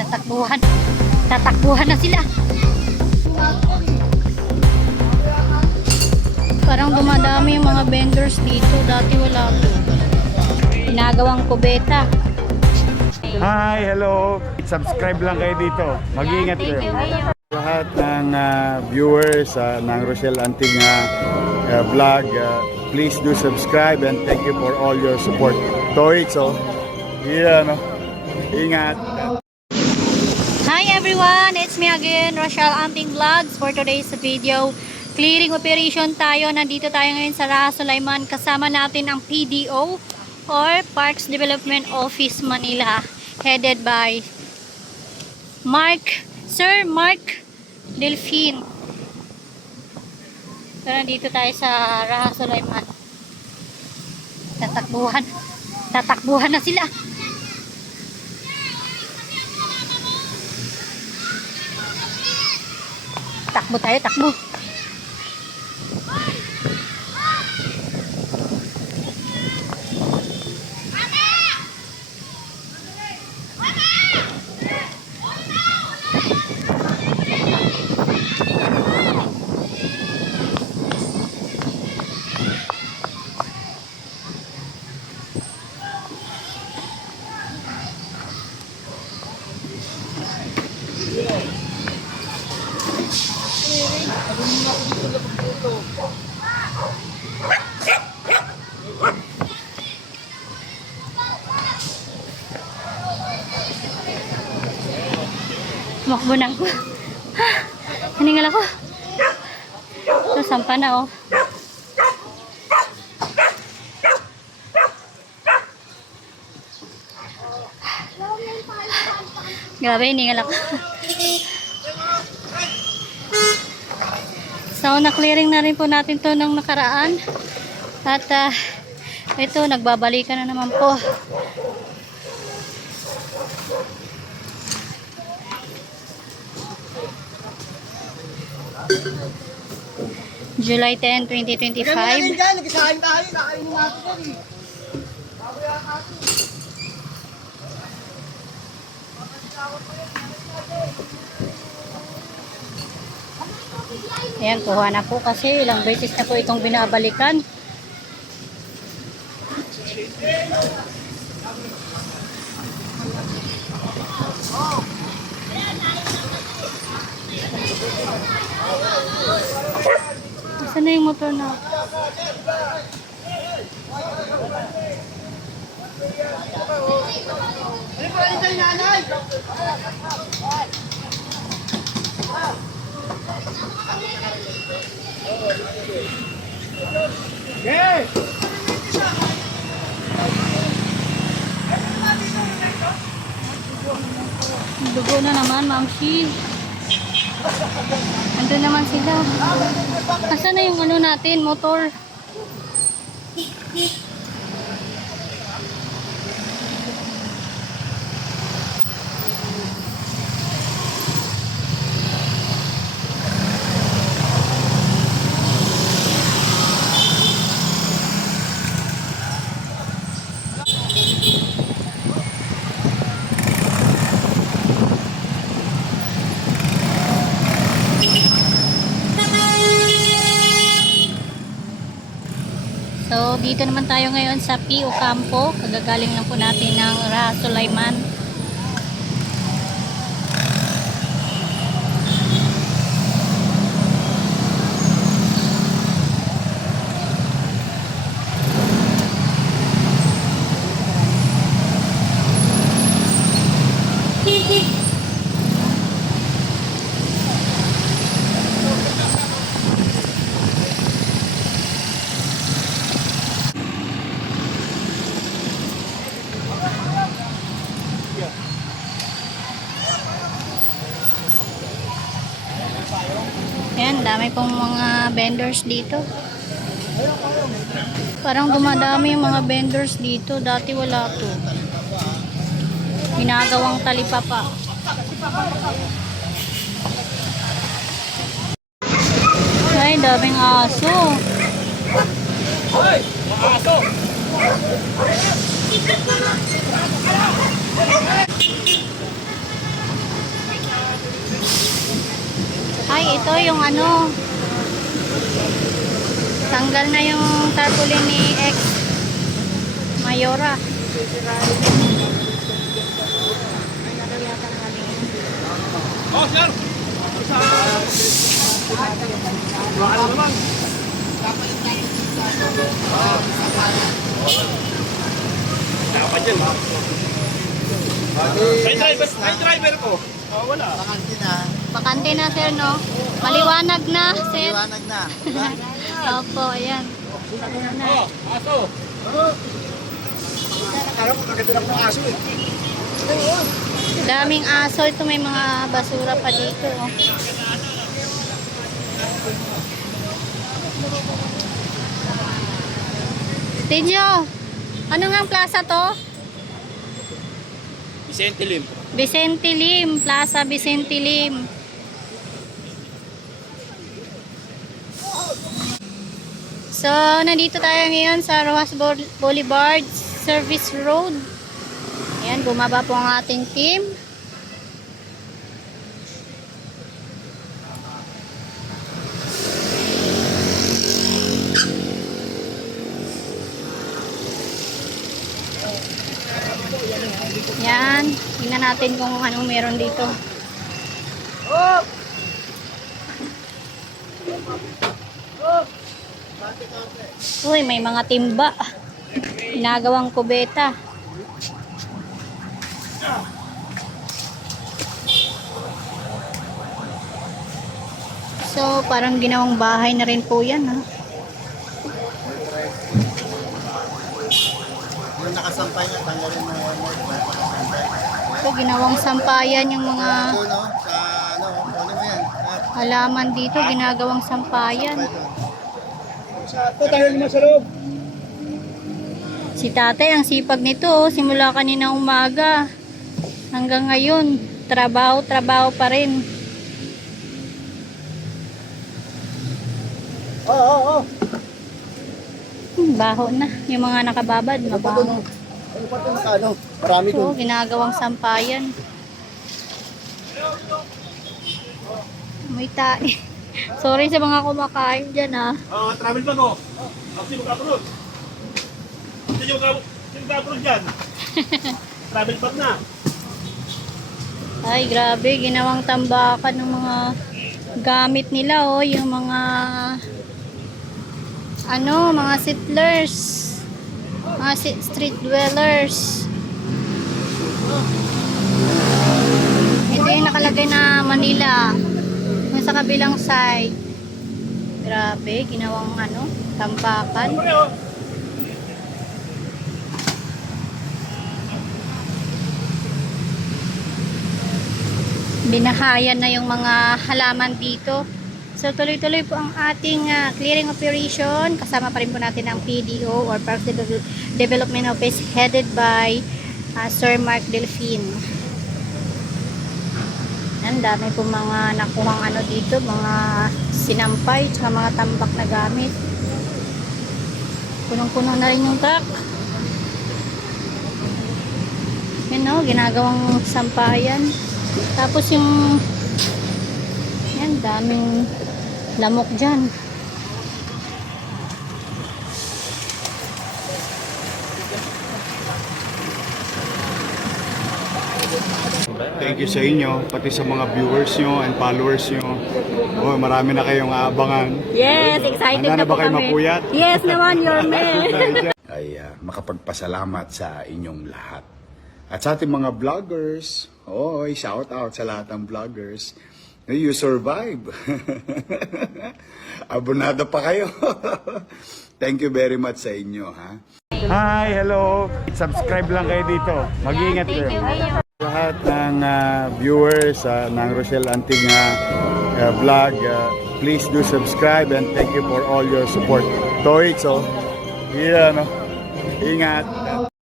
Tatakbuhan. Tatakbuhan na sila. Parang dumadami yung mga vendors dito. Dati wala to. Ginagawang kubeta. Hi, hello. Subscribe lang kayo dito. Mag-iingat kayo. Lahat ng viewers ng Rochelle Anting vlog, please do subscribe and thank you for all your support. Toitso. Yeah, no. Ingat. Hi everyone, it's me again, Rochelle Anting Vlogs. For today's video, clearing operation tayo. Nandito tayo ngayon sa Raha Sulaiman. Kasama natin ang PDO or Parks Development Office Manila, headed by Sir Mark Delfin. So nandito tayo sa Raha Sulaiman. Tatakbuhan na sila. Takbo tayo, takbo. Tumakbo na ako. Haningal ako. So, sampa na oh. Grabe, hiningal ako. So, na-clearing na rin po natin to ng nakaraan. At ito, nagbabalikan na naman po. July 10, 2025. Ayan, kuha na po kasi ilang beses na po itong binabalikan. Saan na yung motor na? Dugo na naman, Mamsi. Andun naman sila. Asan na yung ano natin, motor? So, dito naman tayo ngayon sa P.O. Campo. Kagagaling lang po natin ng Raha Sulaiman. Ayan, dami pong mga vendors dito. Parang dumadami yung mga vendors dito. Dati wala to. Ginagawang talipapa. Ay, daming aso. Hoy! Mga aso! Ay, ito yung ano. Tanggal na yung tarpaulin ni ex Mayora. Oh, sir! Ano naman? Dapat yan. Ay driver ko. Oh, wala. Bakante na, sir, no? Maliwanag na, sir. Liwanag na. Opo, ayan. Oh, aso. Akala ko maganda lang ng aso eh. Daming aso. Ito may mga basura pa dito. Oh. Tidyo, ano nga ang plaza to? Vicente Lim. Vicente Lim, Plaza Vicente Lim. So, nandito tayo ngayon sa Rojas Boulevard Service Road. Ayan, bumaba po ang ating team. Yan, tingnan natin kung anong meron dito. Uy, may mga timba. Ginagawang kubeta. So, parang ginawang bahay na rin po yan, ha? Yung nakasampay niya, tanggalin mo yung nakasampay. So, ginawang sampayan yung mga Ito no, sa ano, ano mo yan? halaman dito, ginagawang sampayan. Ito tayo naman sa loob. Si tatay, ang sipag nito, oh, simula kanina umaga hanggang ngayon, trabaho pa rin. Oo. Baho na, yung mga nakababad, mabaho. Ano pa ito nakaano? Marami So, doon. ginagawang sampayan. May tae. Sorry sa mga kumakain dyan, ha. Travel bag ko. Sino ka-upload? Sino ka-upload dyan? Travel bag na. Ay, grabe, ginawang tambakan ng mga gamit nila, oh, yung mga mga settlers, mga street dwellers. Ito yung nakalagay na Manila, yung sa kabilang side. Grabe, ginawang tambakan. Binahayan na yung mga halaman dito. So, tuloy-tuloy po ang ating clearing operation. Kasama pa rin po natin ang PDO or Parks Development Office headed by Sir Mark Delfin. Ang dami po mga nakuhang dito, mga sinampay, tsaka mga tambak na gamit. Punong-puno na rin yung truck. Yan o, ginagawang sampayan. Tapos yung yan, daming lamok dyan. Thank you sa inyo, pati sa mga viewers nyo and followers nyo. Oh, marami na kayong aabangan. Yes, excited Handa na na ba po kayo kami. mapuyat? Yes naman, your man. Ay makapagpasalamat sa inyong lahat. At sa ating mga vloggers, shout out sa lahat ng vloggers. You survive. Abonado pa kayo. Thank you very much sa inyo, ha? Hi, hello. Subscribe lang kayo dito. Mag-iingat kayo. Lahat ng viewers ng Rochelle Anting vlog, please do subscribe and thank you for all your support. Toy, so, ingat.